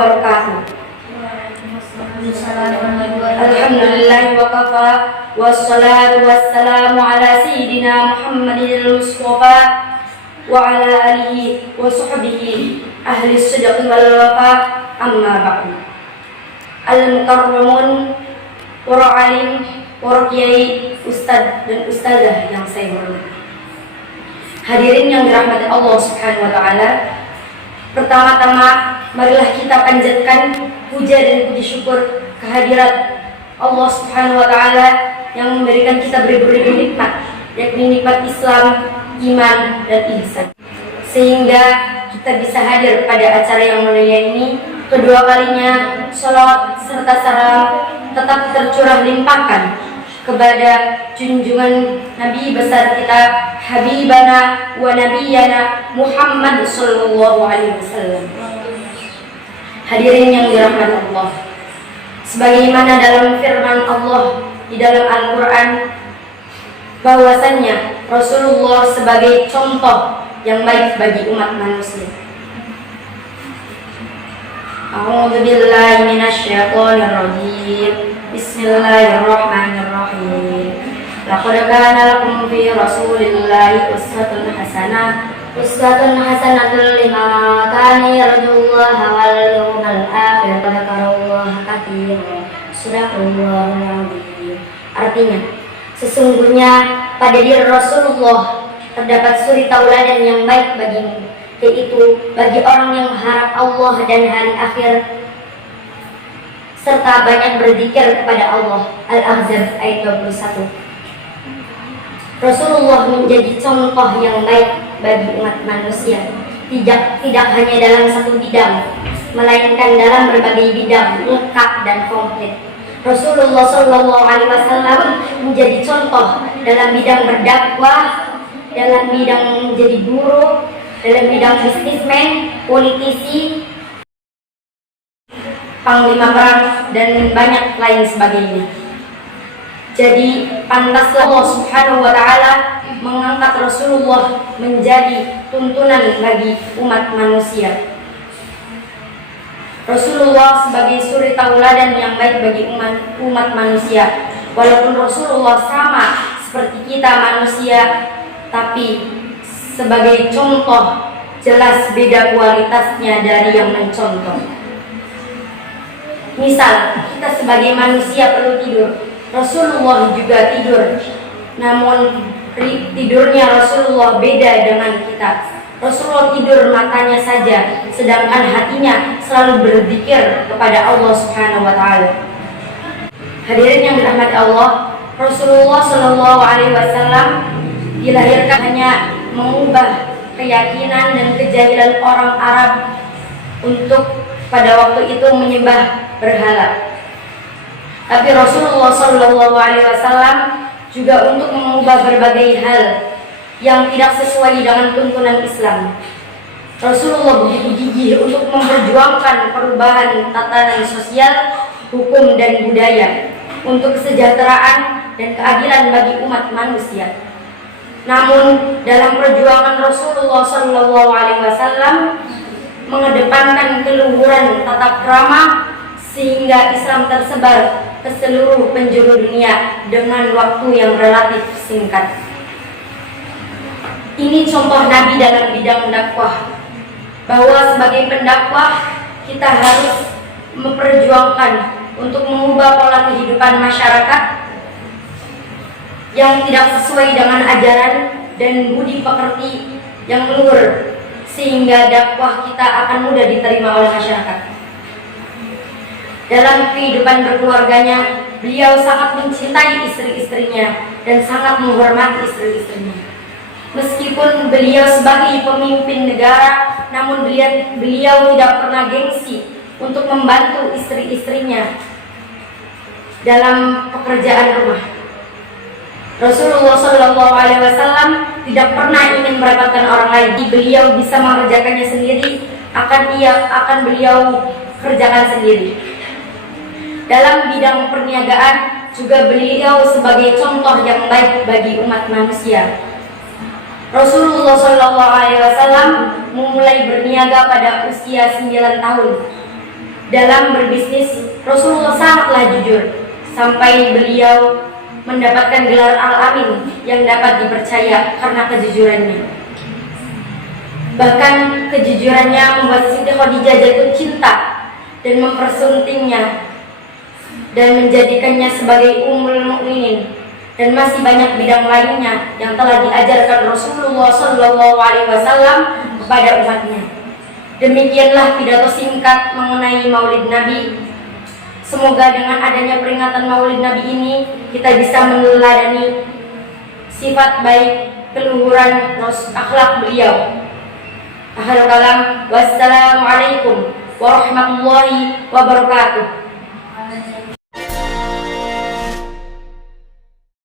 wabarakatuh. Alhamdulillah wa kafa wassalatu wassalamu ala sayyidina Muhammadil Mustafa wa ala alihi wa sahbihi ahli sidqi wal wafa, amma ba'du. Al-mukarramun, para alim, para kiai, ustadz dan ustazah yang saya hormati, hadirin yang dirahmati Allah Subhanahu wa taala. Pertama-tama marilah kita panjatkan puja dan puji syukur kehadirat Allah Subhanahu wa taala yang memberikan kita beribu-ribu nikmat, yakni nikmat Islam, iman, dan ihsan, sehingga kita bisa hadir pada acara yang mulia ini. Kedua kalinya sholawat serta salam tetap tercurah limpahkan kepada junjungan Nabi besar kita, Habibana wa Nabiyana Muhammad sallallahu alaihi wasallam. Hadirin yang dirahmati Allah, sebagaimana dalam firman Allah di dalam Al-Quran, bahwasannya Rasulullah sebagai contoh yang baik bagi umat manusia. A'udzu billahi minasyaitonir rajim. Bismillahirrahmanirrahim. Laqad kana lakum fi Rasulillahi uswatun hasanah. Uswatun hasanatun liman kana yarjullaha wal yawmal akhir wa dzakarallaha katsiran. Surahul Azim. Artinya, sesungguhnya pada diri Rasulullah terdapat suri tauladan yang baik bagimu, yaitu bagi orang yang mengharap Allah dan hari akhir serta banyak berzikir kepada Allah. Al-Ahzab ayat 21. Rasulullah menjadi contoh yang baik bagi umat manusia, tidak hanya dalam satu bidang, melainkan dalam berbagai bidang lengkap dan komplit. Rasulullah Shallallahu Alaihi Wasallam menjadi contoh dalam bidang berdakwah, dalam bidang menjadi guru, dalam bidang bisnismen, politisi, panglima perang, dan banyak lain sebagainya. Jadi pantaslah Allah Subhanahu wa taala mengangkat Rasulullah menjadi tuntunan bagi umat manusia. Rasulullah sebagai suri tauladan yang baik bagi umat manusia. Walaupun Rasulullah sama seperti kita manusia, tapi sebagai contoh jelas beda kualitasnya dari yang mencontoh. Misal, kita sebagai manusia perlu tidur, Rasulullah juga tidur. Namun tidurnya Rasulullah beda dengan kita. Rasulullah tidur matanya saja, sedangkan hatinya selalu berzikir kepada Allah Subhanahu wa taala. Hadirin yang dirahmati Allah, Rasulullah Shallallahu alaihi wasallam dilahirkan hanya mengubah keyakinan dan kejahilan orang Arab untuk pada waktu itu menyembah berhala. Tapi Rasulullah Shallallahu alaihi wasallam juga untuk mengubah berbagai hal yang tidak sesuai dengan tuntunan Islam. Rasulullah begitu gigih untuk memperjuangkan perubahan tatanan sosial, hukum, dan budaya untuk kesejahteraan dan keadilan bagi umat manusia. Namun dalam perjuangan Rasulullah Shallallahu Alaihi Wasallam mengedepankan keluhuran tata krama sehingga Islam tersebar ke seluruh penjuru dunia dengan waktu yang relatif singkat. Ini contoh Nabi dalam bidang dakwah, bahwa sebagai pendakwah kita harus memperjuangkan untuk mengubah pola kehidupan masyarakat yang tidak sesuai dengan ajaran dan budi pekerti yang luhur, sehingga dakwah kita akan mudah diterima oleh masyarakat. Dalam kehidupan berkeluarganya, beliau sangat mencintai istri-istrinya dan sangat menghormati istri-istrinya. Meskipun beliau sebagai pemimpin negara, namun beliau tidak pernah gengsi untuk membantu istri-istrinya dalam pekerjaan rumah. Rasulullah Shallallahu Alaihi Wasallam tidak pernah ingin merepotkan orang lain. Beliau bisa mengerjakannya sendiri, akan beliau kerjakan sendiri. Dalam bidang perniagaan juga beliau sebagai contoh yang baik bagi umat manusia. Rasulullah Shallallahu Alaihi Wasallam memulai berniaga pada usia 9 tahun. Dalam berbisnis, Rasulullah sangatlah jujur sampai beliau mendapatkan gelar Al-Amin yang dapat dipercaya karena kejujurannya. Bahkan kejujurannya membuat Siti Khadijah jatuh cinta dan mempersuntingnya dan menjadikannya sebagai Ummul Mukminin, dan masih banyak bidang lainnya yang telah diajarkan Rasulullah SAW kepada umatnya. Demikianlah pidato singkat mengenai Maulid Nabi. Semoga dengan adanya peringatan Maulid Nabi ini kita bisa meneladani sifat baik, keluhuran, akhlak beliau. Akhirul kalam, wassalamualaikum warahmatullahi wabarakatuh.